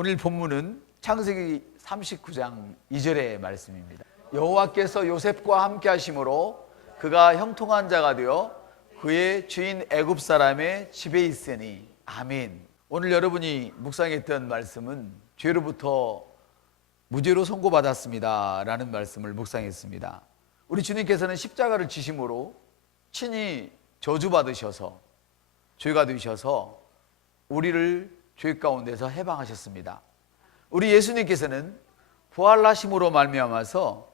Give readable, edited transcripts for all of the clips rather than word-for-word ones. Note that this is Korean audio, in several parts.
오늘 본문은 창세기 39장 2절의 말씀입니다. 여호와께서 요셉과 함께 하심으로 그가 형통한 자가 되어 그의 주인 애굽 사람의 집에 있으니. 아멘. 오늘 여러분이 묵상했던 말씀은 죄로부터 무죄로 선고받았습니다 라는 말씀을 묵상했습니다. 우리 주님께서는 십자가를 지심으로 친히 저주받으셔서 죄가 되셔서 우리를 죄 가운데서 해방하셨습니다. 우리 예수님께서는 부활하심으로 말미암아서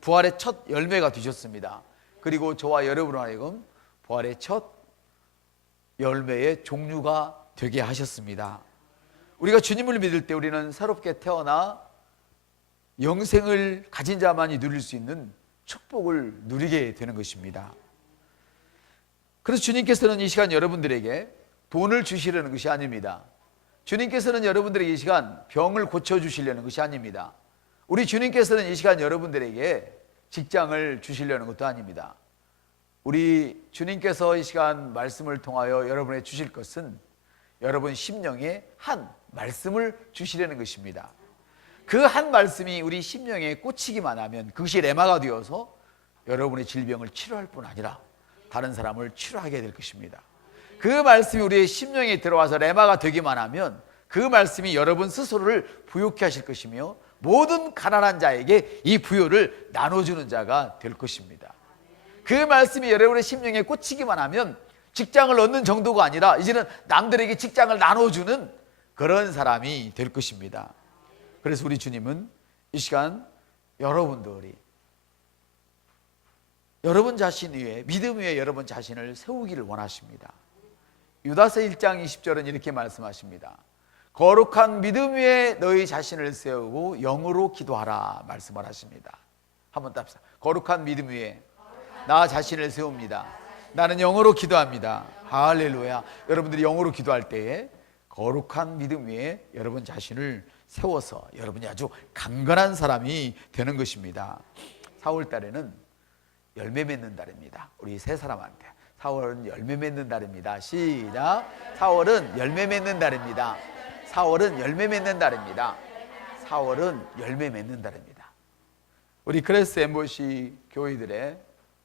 부활의 첫 열매가 되셨습니다. 그리고 저와 여러분을 하여금 부활의 첫 열매의 종류가 되게 하셨습니다. 우리가 주님을 믿을 때 우리는 새롭게 태어나 영생을 가진 자만이 누릴 수 있는 축복을 누리게 되는 것입니다. 그래서 주님께서는 이 시간 여러분들에게 돈을 주시려는 것이 아닙니다. 주님께서는 여러분들에게 이 시간 병을 고쳐주시려는 것이 아닙니다. 우리 주님께서는 이 시간 여러분들에게 직장을 주시려는 것도 아닙니다. 우리 주님께서 이 시간 말씀을 통하여 여러분에게 주실 것은 여러분 심령에 한 말씀을 주시려는 것입니다. 그 한 말씀이 우리 심령에 꽂히기만 하면 그것이 레마가 되어서 여러분의 질병을 치료할 뿐 아니라 다른 사람을 치료하게 될 것입니다. 그 말씀이 우리의 심령에 들어와서 레마가 되기만 하면 그 말씀이 여러분 스스로를 부욕케 하실 것이며 모든 가난한 자에게 이 부요를 나눠주는 자가 될 것입니다. 그 말씀이 여러분의 심령에 꽂히기만 하면 직장을 얻는 정도가 아니라 이제는 남들에게 직장을 나눠주는 그런 사람이 될 것입니다. 그래서 우리 주님은 이 시간 여러분들이 여러분 자신 위에, 믿음 위에 여러분 자신을 세우기를 원하십니다. 유다서 1장 20절은 이렇게 말씀하십니다. 거룩한 믿음 위에 너희 자신을 세우고 영으로 기도하라 말씀을 하십니다. 한번 답시다. 거룩한 믿음 위에 나 자신을 세웁니다. 나는 영으로 기도합니다. 할렐루야. 여러분들이 영으로 기도할 때에 거룩한 믿음 위에 여러분 자신을 세워서 여러분이 아주 강건한 사람이 되는 것입니다. 4월 달에는 열매 맺는 달입니다. 우리 세 사람한테 4월은 열매 맺는 달입니다. 시작. 4월은 열매 맺는 달입니다. 4월은 열매 맺는 달입니다. 4월은 열매 맺는 달입니다. 우리 그레스 엠버시 교회들의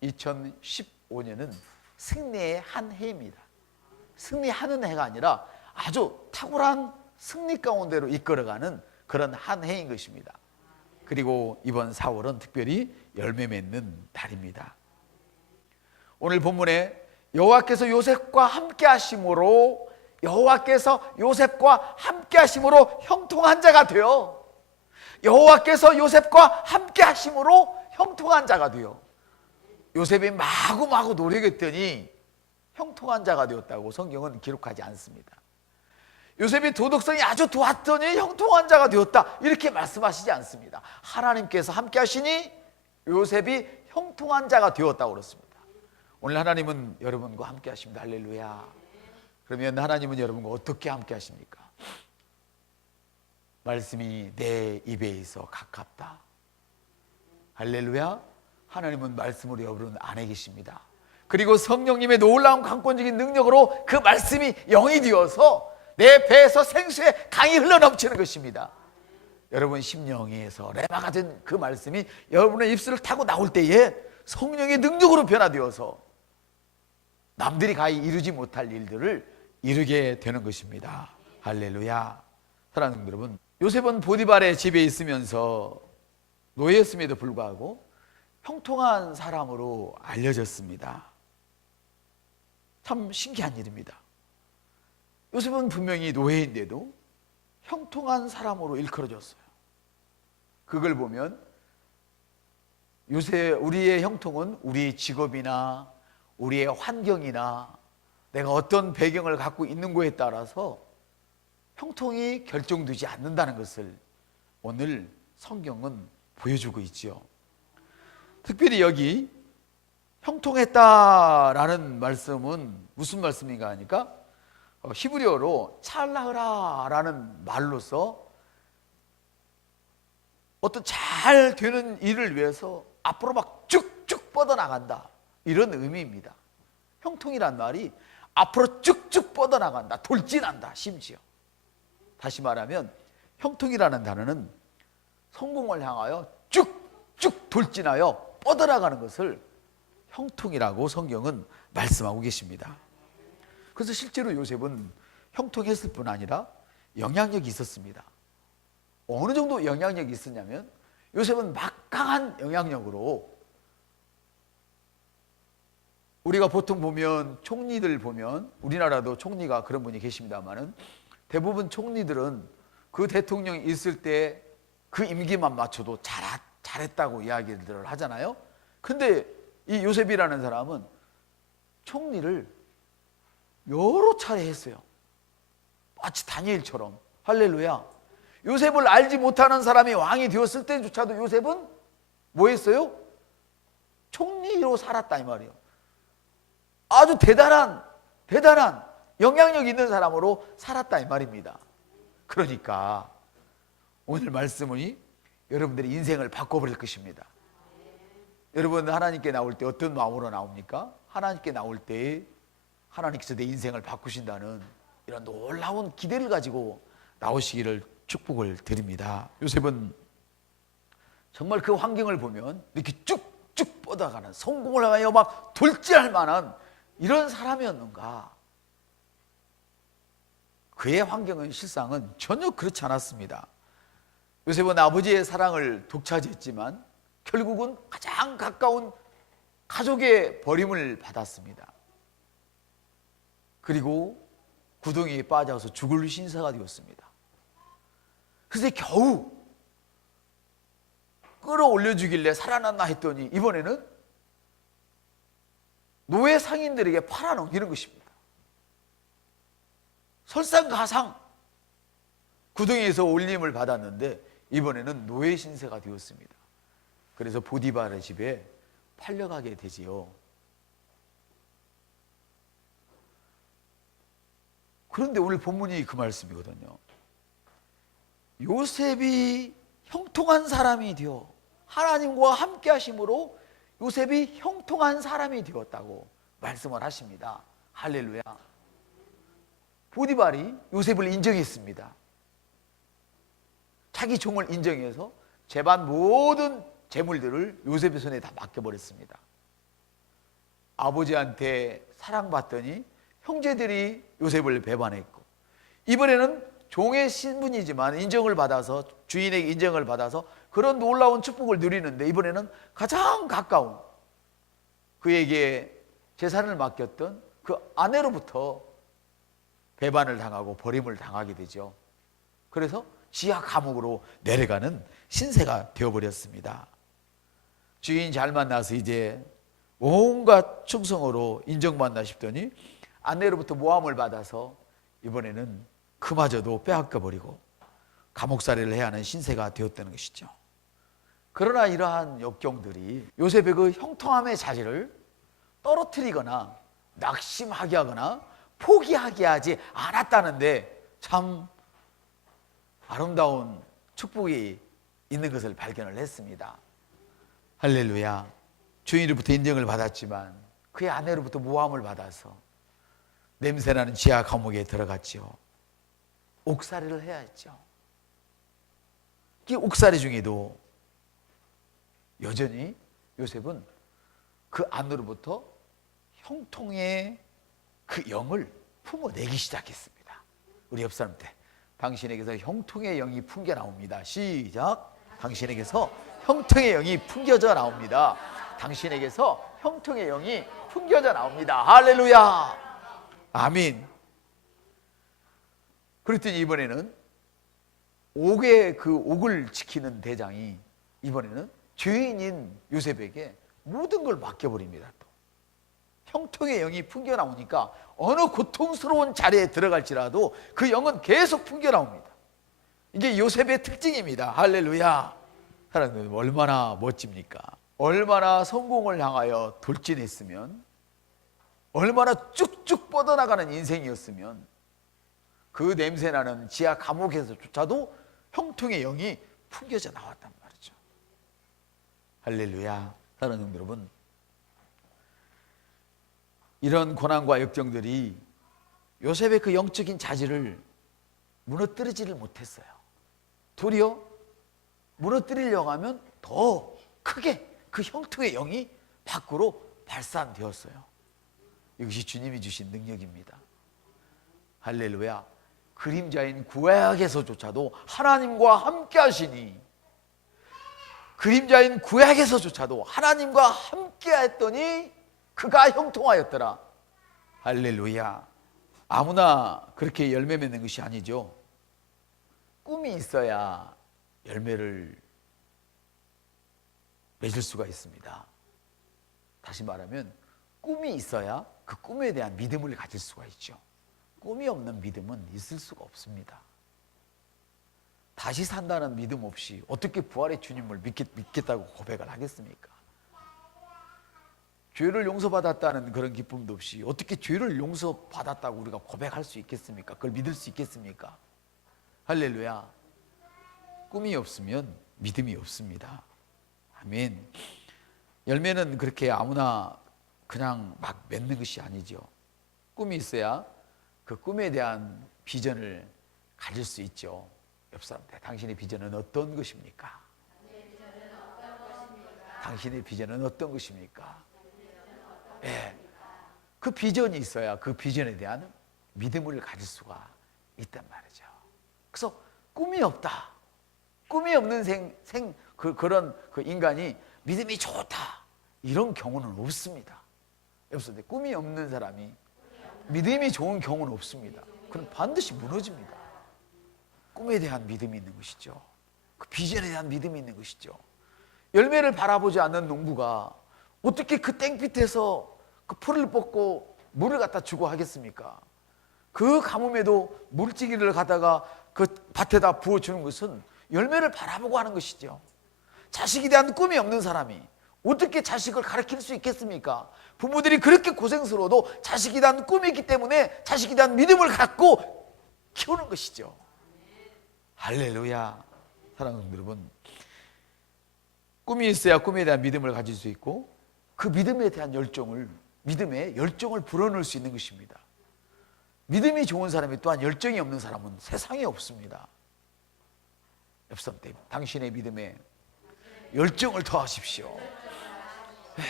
2015년은 승리의 한 해입니다. 승리하는 해가 아니라 아주 탁월한 승리 가운데로 이끌어가는 그런 한 해인 것입니다. 그리고 이번 4월은 특별히 열매 맺는 달입니다. 오늘 본문에 여호와께서 요셉과 함께 하심으로 형통한 자가 되어 여호와께서 요셉과 함께 하심으로 형통한 자가 되어 요셉이 마구마구 노력했더니 형통한 자가 되었다고 성경은 기록하지 않습니다. 요셉이 도덕성이 아주 좋았더니 형통한 자가 되었다 이렇게 말씀하시지 않습니다. 하나님께서 함께 하시니 요셉이 형통한 자가 되었다고 그렇습니다. 오늘 하나님은 여러분과 함께 하십니다. 할렐루야. 그러면 하나님은 여러분과 어떻게 함께 하십니까? 말씀이 내 입에 있어 가깝다. 할렐루야. 하나님은 말씀으로 여러분 안에 계십니다. 그리고 성령님의 놀라운 강권적인 능력으로 그 말씀이 영이 되어서 내 배에서 생수의 강이 흘러넘치는 것입니다. 여러분 심령에서 레마가 된 그 말씀이 여러분의 입술을 타고 나올 때에 성령의 능력으로 변화되어서 남들이 가히 이루지 못할 일들을 이루게 되는 것입니다. 할렐루야. 사랑하는 여러분, 요셉은 보디발의 집에 있으면서 노예였음에도 불구하고 형통한 사람으로 알려졌습니다. 참 신기한 일입니다. 요셉은 분명히 노예인데도 형통한 사람으로 일컬어졌어요. 그걸 보면 요새 우리의 형통은 우리의 직업이나 우리의 환경이나 내가 어떤 배경을 갖고 있는 거에 따라서 형통이 결정되지 않는다는 것을 오늘 성경은 보여주고 있죠. 특별히 여기 형통했다라는 말씀은 무슨 말씀인가 하니까 히브리어로 찰라흐라라는 말로서 어떤 잘 되는 일을 위해서 앞으로 막 쭉쭉 뻗어나간다 이런 의미입니다. 형통이란 말이 앞으로 쭉쭉 뻗어나간다, 돌진한다. 심지어 다시 말하면 형통이라는 단어는 성공을 향하여 쭉쭉 돌진하여 뻗어나가는 것을 형통이라고 성경은 말씀하고 계십니다. 그래서 실제로 요셉은 형통했을 뿐 아니라 영향력이 있었습니다. 어느 정도 영향력이 있었냐면 요셉은 막강한 영향력으로, 우리가 보통 보면 총리들 보면, 우리나라도 총리가 그런 분이 계십니다만은 대부분 총리들은 그 대통령이 있을 때 그 임기만 맞춰도 잘했다고 이야기를 하잖아요. 근데 이 요셉이라는 사람은 총리를 여러 차례 했어요. 마치 다니엘처럼. 할렐루야. 요셉을 알지 못하는 사람이 왕이 되었을 때조차도 요셉은 뭐 했어요? 총리로 살았다 이 말이에요. 아주 대단한 영향력 있는 사람으로 살았다 이 말입니다. 그러니까 오늘 말씀은 여러분들의 인생을 바꿔버릴 것입니다. 여러분 하나님께 나올 때 어떤 마음으로 나옵니까? 하나님께 나올 때 하나님께서 내 인생을 바꾸신다는 이런 놀라운 기대를 가지고 나오시기를 축복을 드립니다. 요셉은 정말 그 환경을 보면 이렇게 쭉쭉 뻗어가는, 성공을 하여 막 돌진할 만한 이런 사람이었는가? 그의 환경은 실상은 전혀 그렇지 않았습니다. 요셉은 아버지의 사랑을 독차지했지만 결국은 가장 가까운 가족의 버림을 받았습니다. 그리고 구덩이에 빠져서 죽을 신세가 되었습니다. 그래서 겨우 끌어올려주길래 살아났나 했더니 이번에는 노예 상인들에게 팔아넘기는 것입니다. 설상가상 구덩이에서 올림을 받았는데 이번에는 노예 신세가 되었습니다. 그래서 보디발의 집에 팔려가게 되지요. 그런데 오늘 본문이 그 말씀이거든요. 요셉이 형통한 사람이 되어 하나님과 함께 하심으로 요셉이 형통한 사람이 되었다고 말씀을 하십니다. 할렐루야. 보디발이 요셉을 인정했습니다. 자기 종을 인정해서 재반 모든 재물들을 요셉의 손에 다 맡겨버렸습니다. 아버지한테 사랑받더니 형제들이 요셉을 배반했고, 이번에는 종의 신분이지만 인정을 받아서, 주인에게 인정을 받아서 그런 놀라운 축복을 누리는데 이번에는 가장 가까운 그에게 재산을 맡겼던 그 아내로부터 배반을 당하고 버림을 당하게 되죠. 그래서 지하 감옥으로 내려가는 신세가 되어버렸습니다. 주인 잘 만나서 이제 온갖 충성으로 인정받나 싶더니 아내로부터 모함을 받아서 이번에는 그마저도 빼앗겨버리고 감옥살이를 해야 하는 신세가 되었다는 것이죠. 그러나 이러한 역경들이 요셉의 그 형통함의 자질을 떨어뜨리거나 낙심하게 하거나 포기하게 하지 않았다는데 참 아름다운 축복이 있는 것을 발견을 했습니다. 할렐루야. 주인으로부터 인정을 받았지만 그의 아내로부터 모함을 받아서 냄새나는 지하 감옥에 들어갔죠. 옥살이를 해야 했죠. 이 옥살이 중에도 여전히 요셉은 그 안으로부터 형통의 그 영을 품어내기 시작했습니다. 우리 옆 사람한테 당신에게서 형통의 영이 풍겨 나옵니다. 시작. 당신에게서 형통의 영이 풍겨져 나옵니다. 당신에게서 형통의 영이 풍겨져 나옵니다. 할렐루야. 아멘. 그랬더니 이번에는 옥의 그 옥을 지키는 대장이 이번에는 죄인인 요셉에게 모든 걸 맡겨버립니다. 또 형통의 영이 풍겨 나오니까 어느 고통스러운 자리에 들어갈지라도 그 영은 계속 풍겨 나옵니다. 이게 요셉의 특징입니다. 할렐루야. 사랑하는 얼마나 멋집니까? 얼마나 성공을 향하여 돌진했으면, 얼마나 쭉쭉 뻗어나가는 인생이었으면 그 냄새나는 지하 감옥에서조차도 형통의 영이 풍겨져 나왔단 말이죠. 할렐루야. 사랑하는 여러분, 이런 고난과 역경들이 요셉의 그 영적인 자질을 무너뜨리지를 못했어요. 도리어 무너뜨리려고 하면 더 크게 그 형통의 영이 밖으로 발산되었어요. 이것이 주님이 주신 능력입니다. 할렐루야. 그림자인 구약에서조차도 하나님과 함께 하시니, 그림자인 구약에서조차도 하나님과 함께 했더니 그가 형통하였더라. 할렐루야. 아무나 그렇게 열매 맺는 것이 아니죠. 꿈이 있어야 열매를 맺을 수가 있습니다. 다시 말하면 꿈이 있어야 그 꿈에 대한 믿음을 가질 수가 있죠. 꿈이 없는 믿음은 있을 수가 없습니다. 다시 산다는 믿음 없이 어떻게 부활의 주님을 믿겠다고 고백을 하겠습니까? 죄를 용서받았다는 그런 기쁨도 없이 어떻게 죄를 용서받았다고 우리가 고백할 수 있겠습니까? 그걸 믿을 수 있겠습니까? 할렐루야. 꿈이 없으면 믿음이 없습니다. 아멘. 열매는 그렇게 아무나 그냥 막 맺는 것이 아니죠. 꿈이 있어야 그 꿈에 대한 비전을 가질 수 있죠. 옆 사람한테 당신의 비전은 어떤 것입니까? 당신의 비전은 어떤 것입니까? 예, 그 비전이 있어야 그 비전에 대한 믿음을 가질 수가 있단 말이죠. 그래서 꿈이 없다, 꿈이 없는 그런 인간이 믿음이 좋다, 이런 경우는 없습니다. 여러분, 꿈이 없는 사람이 믿음이 좋은 경우는 없습니다. 그럼 반드시 무너집니다. 꿈에 대한 믿음이 있는 것이죠. 그 비전에 대한 믿음이 있는 것이죠. 열매를 바라보지 않는 농부가 어떻게 그 땡빛에서 그 풀을 뽑고 물을 갖다 주고 하겠습니까? 그 가뭄에도 물지기를 갖다가 그 밭에다 부어주는 것은 열매를 바라보고 하는 것이죠. 자식에 대한 꿈이 없는 사람이 어떻게 자식을 가르칠 수 있겠습니까? 부모들이 그렇게 고생스러워도 자식에 대한 꿈이 있기 때문에 자식에 대한 믿음을 갖고 키우는 것이죠. 할렐루야. 사랑하는 여러분, 꿈이 있어야 꿈에 대한 믿음을 가질 수 있고 그 믿음에 대한 믿음의 열정을 불어넣을 수 있는 것입니다. 믿음이 좋은 사람이 또한 열정이 없는 사람은 세상에 없습니다. 옆 사람 때 당신의 믿음에 열정을 더하십시오. 네.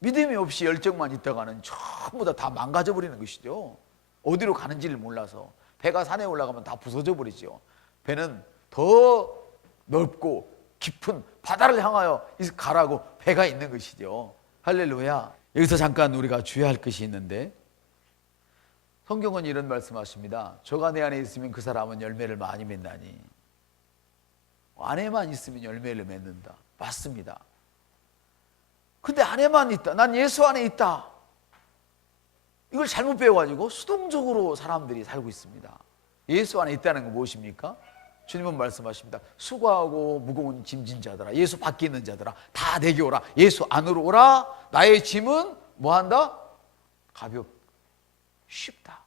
믿음이 없이 열정만 있다가는 전부 다 망가져 버리는 것이죠. 어디로 가는지를 몰라서 배가 산에 올라가면 다 부서져 버리죠. 배는 더 넓고 깊은 바다를 향하여 가라고 배가 있는 것이죠. 할렐루야. 여기서 잠깐 우리가 주의해야 할 것이 있는데, 성경은 이런 말씀하십니다. 저가 내 안에 있으면 그 사람은 열매를 많이 맺나니. 안에만 있으면 열매를 맺는다. 맞습니다. 근데 안에만 있다, 난 예수 안에 있다, 이걸 잘못 배워가지고 수동적으로 사람들이 살고 있습니다. 예수 안에 있다는 건 무엇입니까? 주님은 말씀하십니다. 수고하고 무거운 짐진 자들아, 예수 밖에 있는 자들아, 다 내게 오라. 예수 안으로 오라. 나의 짐은 뭐한다? 쉽다.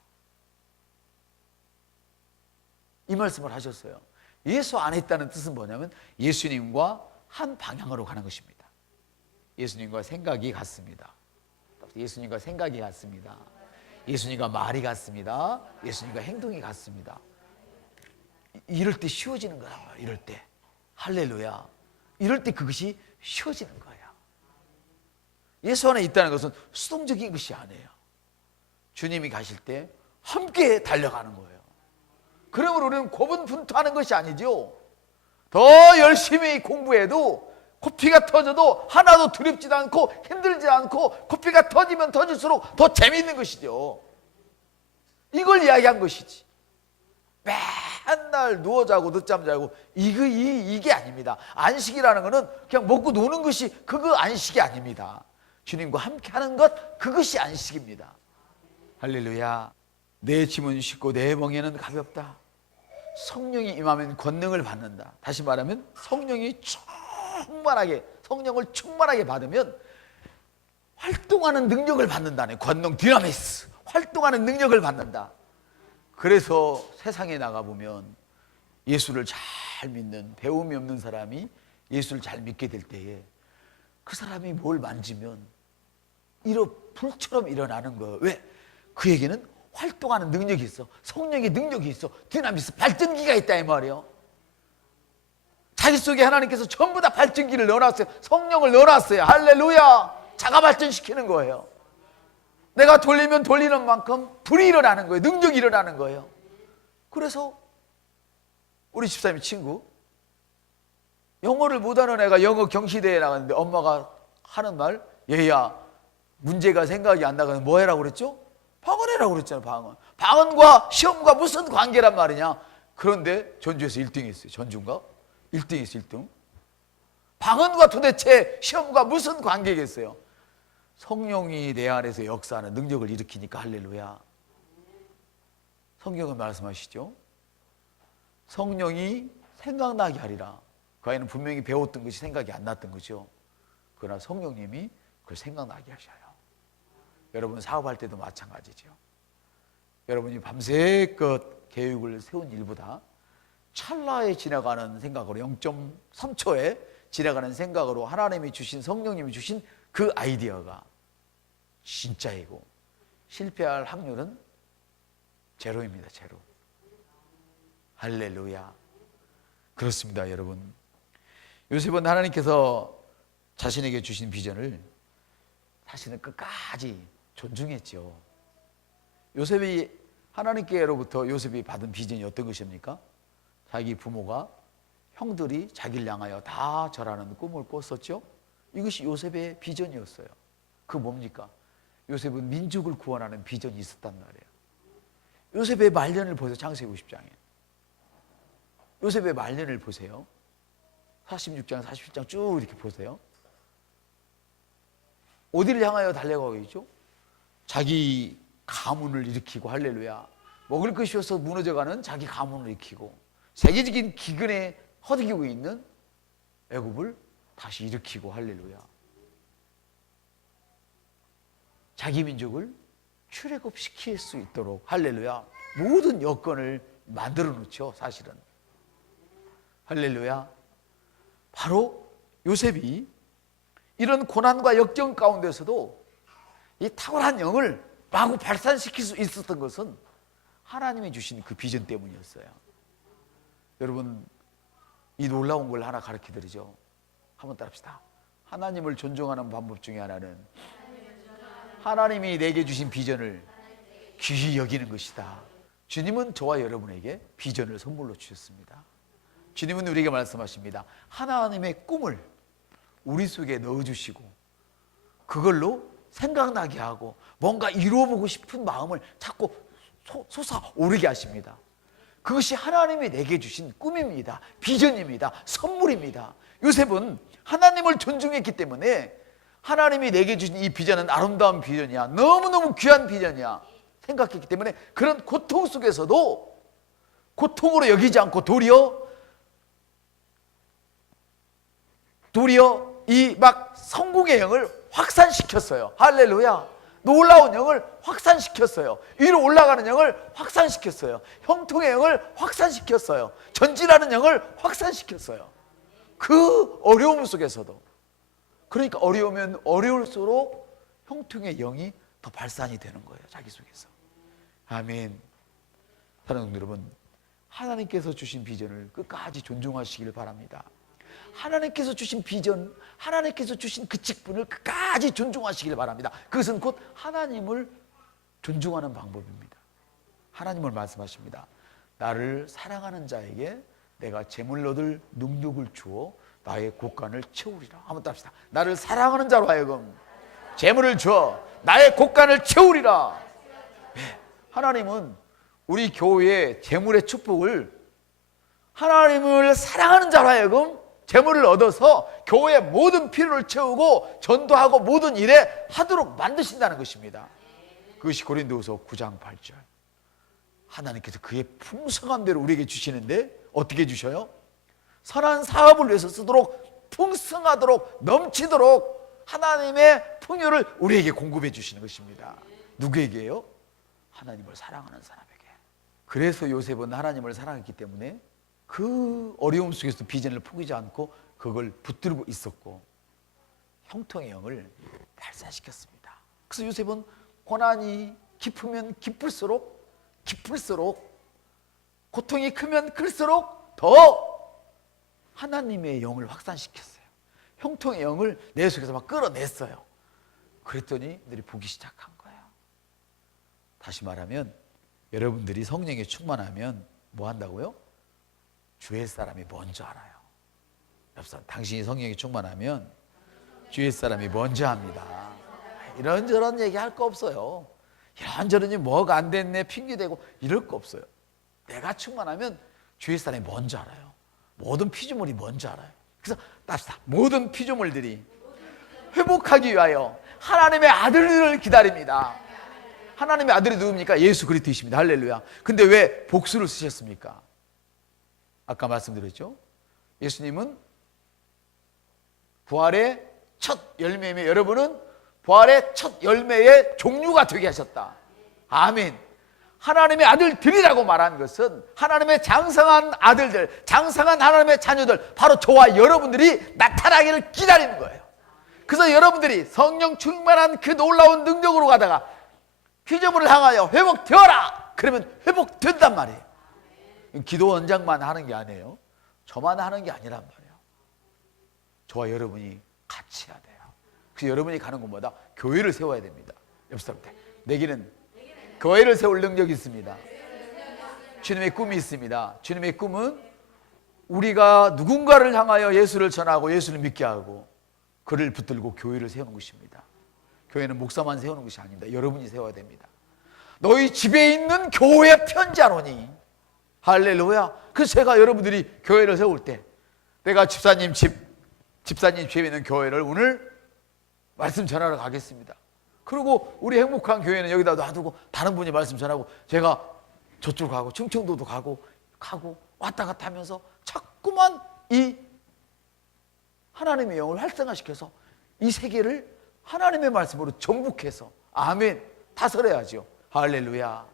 이 말씀을 하셨어요. 예수 안에 있다는 뜻은 뭐냐면 예수님과 한 방향으로 가는 것입니다. 예수님과 생각이 같습니다. 예수님과 생각이 같습니다. 예수님과 말이 같습니다. 예수님과 행동이 같습니다. 이럴 때 쉬워지는 거라고요. 이럴 때. 할렐루야. 이럴 때 그것이 쉬워지는 거예요. 예수 안에 있다는 것은 수동적인 것이 아니에요. 주님이 가실 때 함께 달려가는 거예요. 그러므로 우리는 고분분투하는 것이 아니죠. 더 열심히 공부해도 코피가 터져도 하나도 두렵지도 않고 힘들지 않고, 코피가 터지면 터질수록 더 재미있는 것이죠. 이걸 이야기한 것이지. 맨날 누워 자고 늦잠 자고 이게 아닙니다. 안식이라는 것은 그냥 먹고 노는 것이 그거 안식이 아닙니다. 주님과 함께 하는 것, 그것이 안식입니다. 할렐루야. 내 짐은 쉽고 내 멍에는 가볍다. 성령이 임하면 권능을 받는다. 다시 말하면 성령을 충만하게 받으면 활동하는 능력을 받는다네. 권능, 디나미스, 활동하는 능력을 받는다. 그래서 세상에 나가보면 예수를 잘 믿는, 배움이 없는 사람이 예수를 잘 믿게 될 때에 그 사람이 뭘 만지면 불처럼 일어나는 거예요. 왜? 그에게는 활동하는 능력이 있어. 성령의 능력이 있어. 디나미스 발전기가 있다 이 말이에요. 자기 속에 하나님께서 전부 다 발전기를 넣어놨어요. 성령을 넣어놨어요. 할렐루야. 자가 발전시키는 거예요. 내가 돌리면 돌리는 만큼 불이 일어나는 거예요. 능력이 일어나는 거예요. 그래서 우리 집사님 친구, 영어를 못하는 애가 영어 경시대회에 나갔는데 엄마가 하는 말, 얘야 문제가 생각이 안 나가면 뭐 해라고 그랬죠? 방언해라고 그랬잖아요. 방언. 방언과 시험과 무슨 관계란 말이냐. 그런데 전주에서 1등 했어요. 전주인가? 1등 했어요. 1등. 방언과 도대체 시험과 무슨 관계겠어요? 성령이 내 안에서 역사하는 능력을 일으키니까. 할렐루야. 성경은 말씀하시죠. 성령이 생각나게 하리라. 그 아이는 분명히 배웠던 것이 생각이 안 났던 거죠. 그러나 성령님이 그걸 생각나게 하셔요. 여러분 사업할 때도 마찬가지죠. 여러분이 밤새껏 계획을 세운 일보다 찰나에 지나가는 생각으로 0.3초에 지나가는 생각으로 하나님이 주신, 성령님이 주신 그 아이디어가 진짜이고 실패할 확률은 제로입니다. 제로. 할렐루야. 그렇습니다. 여러분, 요셉은 하나님께서 자신에게 주신 비전을 사실은 끝까지 존중했죠. 요셉이 하나님께로부터 요셉이 받은 비전이 어떤 것입니까? 자기 부모가, 형들이 자기를 향하여 다 절하는 꿈을 꿨었죠. 이것이 요셉의 비전이었어요. 그 뭡니까? 요셉은 민족을 구원하는 비전이 있었단 말이에요. 요셉의 말년을 보세요. 창세기 50장에 요셉의 말년을 보세요. 46장, 47장 쭉 이렇게 보세요. 어디를 향하여 달려가고 있죠? 자기 가문을 일으키고, 할렐루야. 먹을 것이 없어 무너져가는 자기 가문을 일으키고, 세계적인 기근에 허덕이고 있는 애굽을 다시 일으키고, 할렐루야. 자기 민족을 출애굽시킬 수 있도록, 할렐루야, 모든 여건을 만들어 놓죠. 사실은. 할렐루야. 바로 요셉이 이런 고난과 역경 가운데서도 이 탁월한 영을 마구 발산시킬 수 있었던 것은 하나님이 주신 그 비전 때문이었어요. 여러분, 이 놀라운 걸 하나 가르쳐 드리죠. 한번 따라합시다. 하나님을 존중하는 방법 중에 하나는 하나님이 내게 주신 비전을 귀히 여기는 것이다. 주님은 저와 여러분에게 비전을 선물로 주셨습니다. 주님은 우리에게 말씀하십니다. 하나님의 꿈을 우리 속에 넣어주시고 그걸로 생각나게 하고 뭔가 이루어보고 싶은 마음을 자꾸 솟아오르게 하십니다. 그것이 하나님이 내게 주신 꿈입니다. 비전입니다. 선물입니다. 요셉은 하나님을 존중했기 때문에 하나님이 내게 주신 이 비전은 아름다운 비전이야, 너무너무 귀한 비전이야 생각했기 때문에 그런 고통 속에서도 고통으로 여기지 않고 도리어 이 막 성공의 영을 확산시켰어요. 할렐루야. 놀라운 영을 확산시켰어요. 위로 올라가는 영을 확산시켰어요. 형통의 영을 확산시켰어요. 전진하는 영을 확산시켰어요. 그 어려움 속에서도. 그러니까 어려우면 어려울수록 형통의 영이 더 발산이 되는 거예요. 자기 속에서. 아멘. 사랑하는 여러분, 하나님께서 주신 비전을 끝까지 존중하시길 바랍니다. 하나님께서 주신 비전, 하나님께서 주신 그 직분을 끝까지 존중하시길 바랍니다. 그것은 곧 하나님을 존중하는 방법입니다. 하나님을 말씀하십니다. 나를 사랑하는 자에게 내가 재물을 얻을 능력을 주어 나의 곳간을 채우리라. 한번 따릅시다. 나를 사랑하는 자로 하여금 재물을 주어 나의 곳간을 채우리라. 네. 하나님은 우리 교회의 재물의 축복을 하나님을 사랑하는 자로 하여금 재물을 얻어서 교회의 모든 필요를 채우고 전도하고 모든 일에 하도록 만드신다는 것입니다. 그것이 고린도후서 9장 8절. 하나님께서 그의 풍성한 대로 우리에게 주시는데 어떻게 주셔요? 선한 사업을 위해서 쓰도록 풍성하도록 넘치도록 하나님의 풍요를 우리에게 공급해 주시는 것입니다. 누구에게요? 하나님을 사랑하는 사람에게. 그래서 요셉은 하나님을 사랑했기 때문에 그 어려움 속에서 비전을 포기하지 않고 그걸 붙들고 있었고 형통의 영을 발산시켰습니다. 그래서 요셉은 고난이 깊으면 깊을수록 깊을수록, 고통이 크면 클수록 더 하나님의 영을 확산시켰어요. 형통의 영을 내 속에서 막 끌어냈어요. 그랬더니 들이 보기 시작한 거예요. 다시 말하면 여러분들이 성령에 충만하면 뭐 한다고요? 주의 사람이 먼저 알아요. 여러분, 당신이 성령에 충만하면 주의 사람이 먼저 합니다. 이런저런 얘기할 거 없어요. 이런저런 뭐가 안 됐네 핑계대고 이럴 거 없어요. 내가 충만하면 주의 사람이 먼저 알아요. 모든 피조물이 먼저 알아요. 그래서 답시다. 모든 피조물들이 회복하기 위하여 하나님의 아들을 기다립니다. 하나님의 아들이 누굽니까? 예수 그리스도이십니다. 할렐루야. 근데 왜 복수를 쓰셨습니까? 아까 말씀드렸죠. 예수님은 부활의 첫 열매이며 여러분은 부활의 첫 열매의 종류가 되게 하셨다. 아멘. 하나님의 아들들이라고 말한 것은 하나님의 장성한 아들들, 장성한 하나님의 자녀들, 바로 저와 여러분들이 나타나기를 기다리는 거예요. 그래서 여러분들이 성령 충만한 그 놀라운 능력으로 가다가 피조물을 향하여 회복되어라! 그러면 회복된단 말이에요. 기도 원장만 하는 게 아니에요. 저만 하는 게 아니란 말이에요. 저와 여러분이 같이 해야 돼요. 그래서 여러분이 가는 곳마다 교회를 세워야 됩니다. 옆 사람한테 내게는 교회를 세울 능력이 있습니다. 주님의 꿈이 있습니다. 주님의 꿈은 우리가 누군가를 향하여 예수를 전하고 예수를 믿게 하고 그를 붙들고 교회를 세우는 것입니다. 교회는 목사만 세우는 것이 아닙니다. 여러분이 세워야 됩니다. 너희 집에 있는 교회에 편지하노니. 할렐루야. 그래서 제가 여러분들이 교회를 세울 때 내가 집사님 집에 있는 교회를 오늘 말씀 전하러 가겠습니다. 그리고 우리 행복한 교회는 여기다 놔두고 다른 분이 말씀 전하고 제가 저쪽 가고 충청도도 가고 왔다 갔다 하면서 자꾸만 이 하나님의 영을 활성화시켜서 이 세계를 하나님의 말씀으로 정복해서 아멘 다스려야죠. 할렐루야.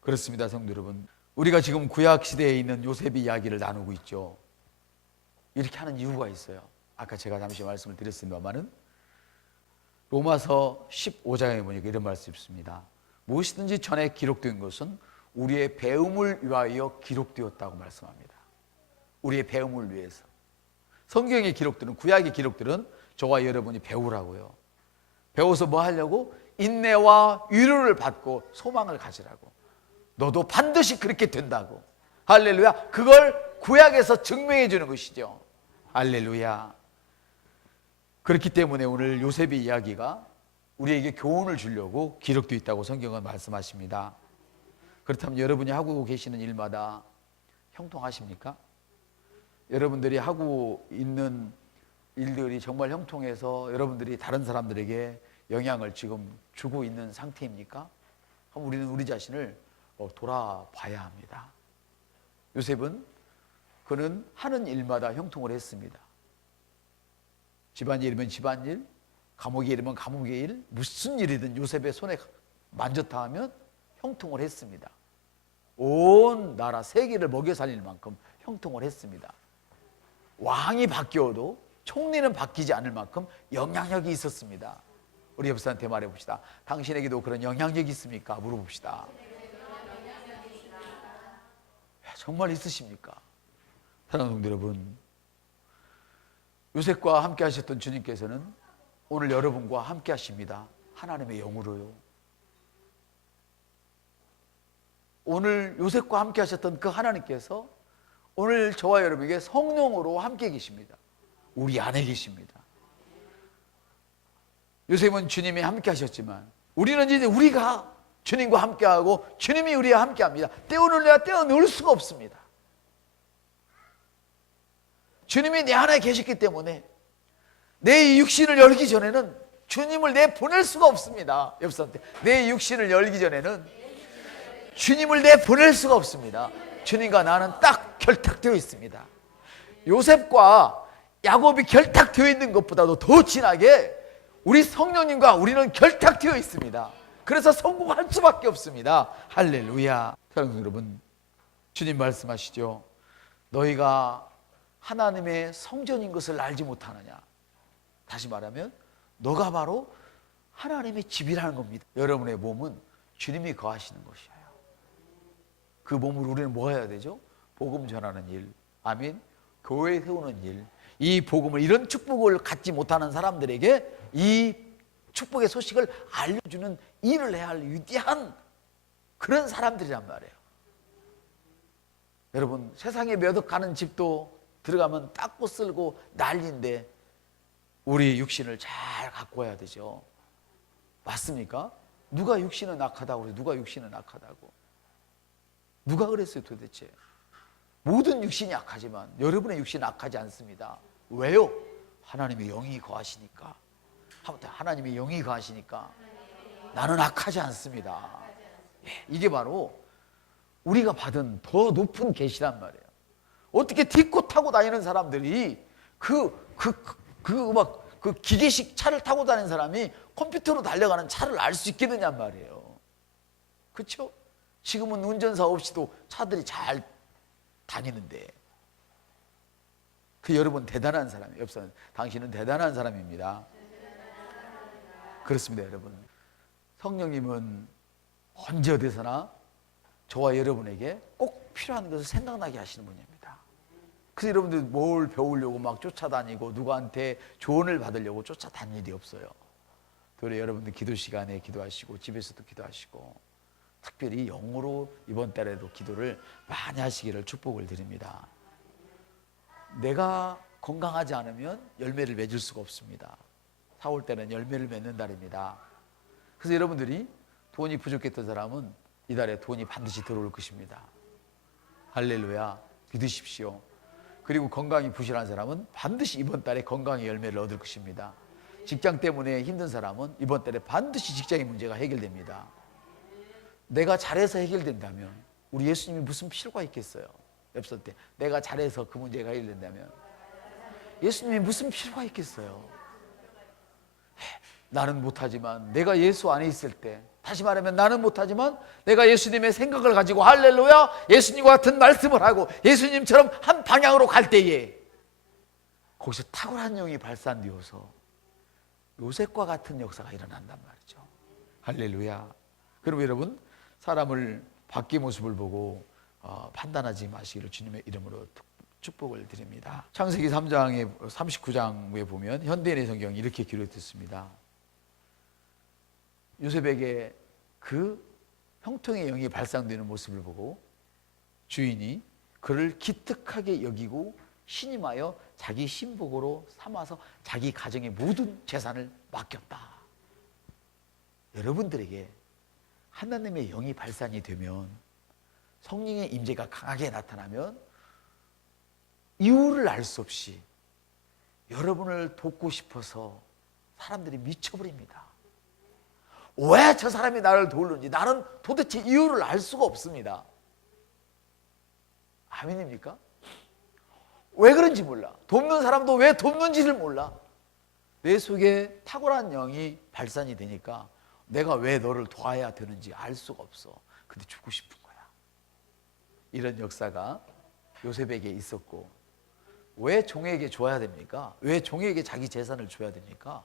그렇습니다. 성도 여러분, 우리가 지금 구약 시대에 있는 요셉의 이야기를 나누고 있죠. 이렇게 하는 이유가 있어요. 아까 제가 잠시 말씀을 드렸습니다만은 로마서 15장에 보니까 이런 말씀이 있습니다. 무엇이든지 전에 기록된 것은 우리의 배움을 위하여 기록되었다고 말씀합니다. 우리의 배움을 위해서. 성경의 기록들은, 구약의 기록들은 저와 여러분이 배우라고요. 배워서 뭐 하려고? 인내와 위로를 받고 소망을 가지라고. 너도 반드시 그렇게 된다고. 할렐루야. 그걸 구약에서 증명해 주는 것이죠. 할렐루야. 그렇기 때문에 오늘 요셉의 이야기가 우리에게 교훈을 주려고 기록되어 있다고 성경은 말씀하십니다. 그렇다면 여러분이 하고 계시는 일마다 형통하십니까? 여러분들이 하고 있는 일들이 정말 형통해서 여러분들이 다른 사람들에게 영향을 지금 주고 있는 상태입니까? 그럼 우리는 우리 자신을 돌아봐야 합니다. 요셉은 그는 하는 일마다 형통을 했습니다. 집안일이면 집안일, 감옥의 일이면 감옥의 일, 무슨 일이든 요셉의 손에 만졌다 하면 형통을 했습니다. 온 나라 세계를 먹여 살릴 만큼 형통을 했습니다. 왕이 바뀌어도 총리는 바뀌지 않을 만큼 영향력이 있었습니다. 우리 옆 사람한테 말해봅시다. 당신에게도 그런 영향력이 있습니까? 물어봅시다. 정말 있으십니까? 사랑하는 성도 여러분, 요셉과 함께 하셨던 주님께서는 오늘 여러분과 함께 하십니다. 하나님의 영으로요. 오늘 요셉과 함께 하셨던 그 하나님께서 오늘 저와 여러분에게 성령으로 함께 계십니다. 우리 안에 계십니다. 요셉은 주님이 함께 하셨지만 우리는 이제 우리가 주님과 함께하고 주님이 우리와 함께합니다. 떼어놓으려 떼어놓을 수가 없습니다. 주님이 내 안에 계셨기 때문에 내 육신을 열기 전에는 주님을 내보낼 수가 없습니다. 옆 사람한테 내 육신을 열기 전에는 주님을 내보낼 수가 없습니다. 주님과 나는 딱 결탁되어 있습니다. 요셉과 야곱이 결탁되어 있는 것보다도 더 진하게 우리 성령님과 우리는 결탁되어 있습니다. 그래서 성공할 수밖에 없습니다. 할렐루야. 사랑하는 여러분, 주님 말씀하시죠. 너희가 하나님의 성전인 것을 알지 못하느냐. 다시 말하면 너가 바로 하나님의 집이라는 겁니다. 여러분의 몸은 주님이 거하시는 것이에요. 그 몸으로 우리는 뭐 해야 되죠? 복음 전하는 일, 아멘. 교회 세우는 일, 이 복음을, 이런 축복을 갖지 못하는 사람들에게 이 축복의 소식을 알려주는 일을 해야 할 위대한 그런 사람들이란 말이에요. 여러분, 세상에 몇 억 가는 집도 들어가면 닦고 쓸고 난리인데 우리 육신을 잘 갖고 와야 되죠. 맞습니까? 누가 육신은 악하다고 그래요? 누가 육신은 악하다고? 누가 그랬어요 도대체? 모든 육신이 악하지만 여러분의 육신은 악하지 않습니다. 왜요? 하나님의 영이 거하시니까. 하나님의 영이 거하시니까 나는 악하지 않습니다. 이게 바로 우리가 받은 더 높은 계시란 말이에요. 어떻게 딛고 타고 다니는 사람들이 그 기계식 차를 타고 다니는 사람이 컴퓨터로 달려가는 차를 알 수 있겠느냐 말이에요. 그렇죠? 지금은 운전사 없이도 차들이 잘 다니는데, 그 여러분 대단한 사람이에요. 옆선 당신은 대단한 사람입니다. 그렇습니다. 여러분, 성령님은 언제 어디서나 저와 여러분에게 꼭 필요한 것을 생각나게 하시는 분입니다. 그래서 여러분들 뭘 배우려고 막 쫓아다니고 누구한테 조언을 받으려고 쫓아다닐 일이 없어요. 그래, 여러분들 기도 시간에 기도하시고 집에서도 기도하시고 특별히 영으로 이번 달에도 기도를 많이 하시기를 축복을 드립니다. 내가 건강하지 않으면 열매를 맺을 수가 없습니다. 4월 때는 열매를 맺는 달입니다. 그래서 여러분들이 돈이 부족했던 사람은 이달에 돈이 반드시 들어올 것입니다. 할렐루야, 믿으십시오. 그리고 건강이 부실한 사람은 반드시 이번 달에 건강의 열매를 얻을 것입니다. 직장 때문에 힘든 사람은 이번 달에 반드시 직장의 문제가 해결됩니다. 내가 잘해서 해결된다면 우리 예수님이 무슨 필요가 있겠어요? 엽서 때 내가 잘해서 그 문제가 해결된다면 예수님이 무슨 필요가 있겠어요? 나는 못하지만 내가 예수 안에 있을 때, 다시 말하면 나는 못하지만 내가 예수님의 생각을 가지고 할렐루야 예수님과 같은 말씀을 하고 예수님처럼 한 방향으로 갈 때에 거기서 탁월한 영이 발산되어서 요셉과 같은 역사가 일어난단 말이죠. 할렐루야. 그럼 여러분, 사람을 밖의 모습을 보고 판단하지 마시기를 주님의 이름으로 축복을 드립니다. 창세기 3장에 39장에 보면 현대인의 성경이 이렇게 기록됐습니다. 요셉에게 그 형통의 영이 발산되는 모습을 보고 주인이 그를 기특하게 여기고 신임하여 자기 신복으로 삼아서 자기 가정의 모든 재산을 맡겼다. 여러분들에게 하나님의 영이 발산이 되면, 성령의 임재가 강하게 나타나면 이유를 알 수 없이 여러분을 돕고 싶어서 사람들이 미쳐버립니다. 왜 저 사람이 나를 도우는지 나는 도대체 이유를 알 수가 없습니다. 아멘입니까? 왜 그런지 몰라. 돕는 사람도 왜 돕는지를 몰라. 내 속에 탁월한 영이 발산이 되니까 내가 왜 너를 도와야 되는지 알 수가 없어. 근데 주고 싶은 거야. 이런 역사가 요셉에게 있었고, 왜 종에게 줘야 됩니까? 왜 종에게 자기 재산을 줘야 됩니까?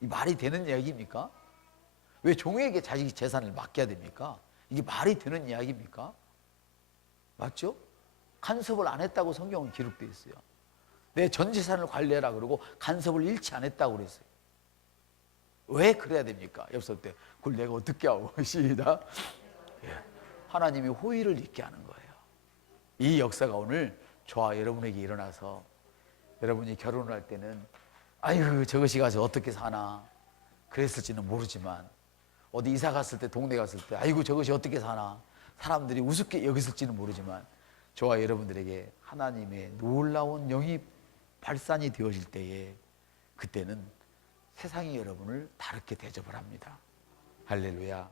이 말이 되는 이야기입니까? 왜 종에게 자기 재산을 맡겨야 됩니까? 이게 말이 되는 이야기입니까? 맞죠? 간섭을 안 했다고 성경은 기록되어 있어요. 내 전 재산을 관리해라 그러고 간섭을 잃지 않았다고 그랬어요. 왜 그래야 됩니까? 엽서 때 그걸 내가 어떻게 하고 시다. 하나님이 호의를 있게 하는 거예요. 이 역사가 오늘 저와 여러분에게 일어나서 여러분이 결혼을 할 때는 아이고 저것이 가서 어떻게 사나 그랬을지는 모르지만, 어디 이사 갔을 때, 동네 갔을 때 아이고 저것이 어떻게 사나 사람들이 우습게 여겼을지는 모르지만, 저와 여러분들에게 하나님의 놀라운 영이 발산이 되어질 때에 그때는 세상이 여러분을 다르게 대접을 합니다. 할렐루야.